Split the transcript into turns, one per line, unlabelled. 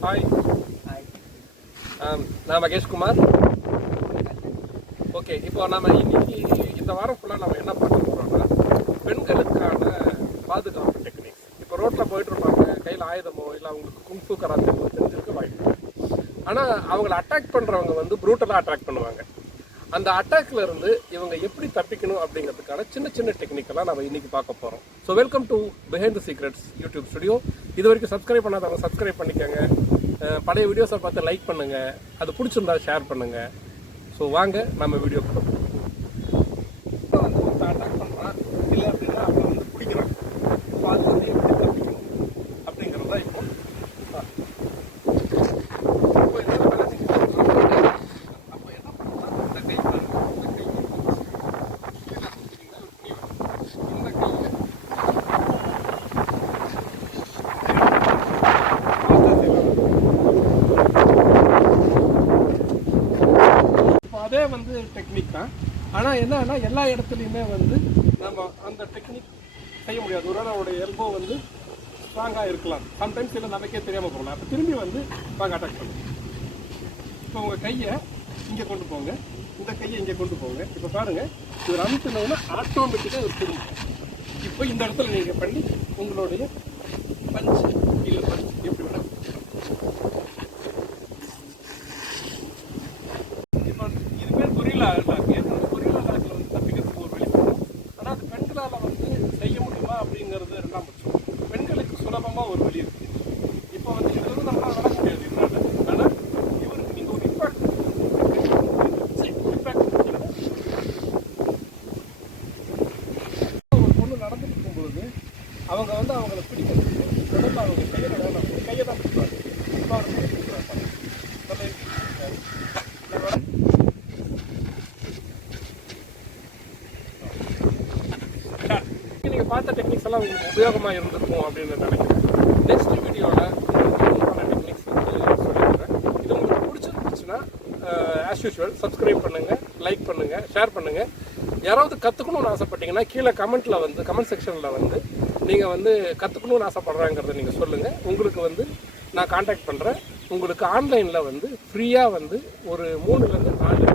Hi நான் Maheshkumar okay இப்போ நம்ம இன்னைக்கு இந்த வாரம் ஃபுல்லாக நம்ம என்ன பார்க்க போகிறோம்னா பெண்களுக்கான பாதுகாப்பு டெக்னிக்ஸ் இப்போ ரோட்டில் போயிட்டு இருப்பாங்க கையில் ஆயுதமோ இல்லை அவங்களுக்கு குங்ஃபு கராத்தேமோ தெரிஞ்சிருக்க வாய்ப்பு ஆனால் அவங்கள அட்டாக் பண்ணுறவங்க வந்து ப்ரூட்டலாக அட்டாக் பண்ணுவாங்க அந்த அட்டாக்ல இருந்து இவங்க எப்படி தப்பிக்கணும் அப்படிங்கிறதுக்கான சின்ன சின்ன டெக்னிக்கெல்லாம் நம்ம இன்னைக்கு பார்க்க போகிறோம் so welcome to behind the secrets YouTube studio இது வரைக்கும் சப்ஸ்கிரைப் பண்ணாதவங்க சப்ஸ்கிரைப் பண்ணிக்கோங்க. பழைய வீடியோஸை பார்த்து லைக் பண்ணுங்க. அது பிடிச்சிருந்தா ஷேர் பண்ணுங்க. ஸோ வாங்க நம்ம வீடியோ இப்போ வந்து அட்டாக் பண்ணுறான் இல்லை அப்படின்னா அவன் வந்து பிடிக்கிறான் இப்போ அது வந்து எப்படி தப்பிக்கணும் அப்படிங்கிறது தான் இப்போ ஆ. இப்போ என்ன வேலை செஞ்சுட்டு அப்போ என்ன பண்ணலாம் இந்த கை பாருங்க. இந்த கை கீழே குத்திட்டீங்கன்னா ஒரு புள்ளி வரும். இந்த கையை இப்போ அதே வந்து டெக்னிக் தான். ஆனால் என்னன்னா எல்லா இடத்துலையுமே வந்து நம்ம அந்த டெக்னிக் செய்ய முடியாது. ஒரு அவருடைய எல்போ வந்து ஸ்ட்ராங்காக இருக்கலாம். சம்டைம்ஸ் இல்லை நமக்கே தெரியாமல் போகலாம். அப்போ திரும்பி வந்து நாங்கள் அட்டாக் பண்ணும் இப்போ உங்கள் கையை இங்கே கொண்டு போங்க. இந்த கையை இங்கே கொண்டு போங்க. இப்போ பாருங்கள் இவர் அமுத்தினோன்னா ஆட்டோமேட்டிக்காக ஒரு திரும்பும். இப்போ இந்த இடத்துல நீங்கள் பண்ணி உங்களுடைய பஞ்சு இல்லை பஞ்சு எப்படி வேணா இப்போ இது பேர் கொரில்லா லாக் ஏற்கனவே கொரில்லா லாக்ல வந்து தப்பிக்கிறதுக்கு ஒரு வழி பண்ணும் ஆனால் அது பெண்களால் வந்து செய்ய முடியுமா அப்படிங்கிறது ரெண்டாம் பட்சம் பெண்களுக்கு சுலபமாக ஒரு வழி இருக்குது இப்போ வந்து இது வந்து நம்மளால நடக்க முடியாது இதனால ஆனால் இவருக்கு நீங்கள் ஒரு இம்பாக்ட் இம்பாக்ட் ஒரு பொண்ணு நடந்துட்டு இருக்கும்பொழுது அவங்க வந்து அவங்கள பிடிக்கிறதுக்கு முதல்ல அவங்க கையை கையை தான் பிடிப்பாங்க இப்போ அவர் பிடிக்கிறாங்க நம்ம நம்ம நீங்கள் பார்த்த டெக்னிக்ஸ் எல்லாம் உங்களுக்கு உபயோகமாக இருந்திருக்கும் அப்படின்னு நினைக்கிறேன். நெக்ஸ்ட் வீடியோவில் டெக்னிக்ஸ் வந்து இது உங்களுக்கு பிடிச்சிருந்துச்சுன்னா ஆஸ் யூஷுவல் சப்ஸ்கிரைப் பண்ணுங்கள் லைக் பண்ணுங்கள் ஷேர் பண்ணுங்கள் யாராவது கற்றுக்கணும்னு ஆசைப்பட்டீங்கன்னா கீழே கமெண்ட்டில் வந்து கமெண்ட் செக்ஷனில் வந்து நீங்கள் வந்து கற்றுக்கணும்னு ஆசைப்பட்றாங்கிறத நீங்கள் சொல்லுங்கள் உங்களுக்கு வந்து நான் காண்டாக்ட் பண்ணுறேன் உங்களுக்கு ஆன்லைனில் வந்து ஃப்ரீயாக வந்து ஒரு மூணுலேருந்து நாலு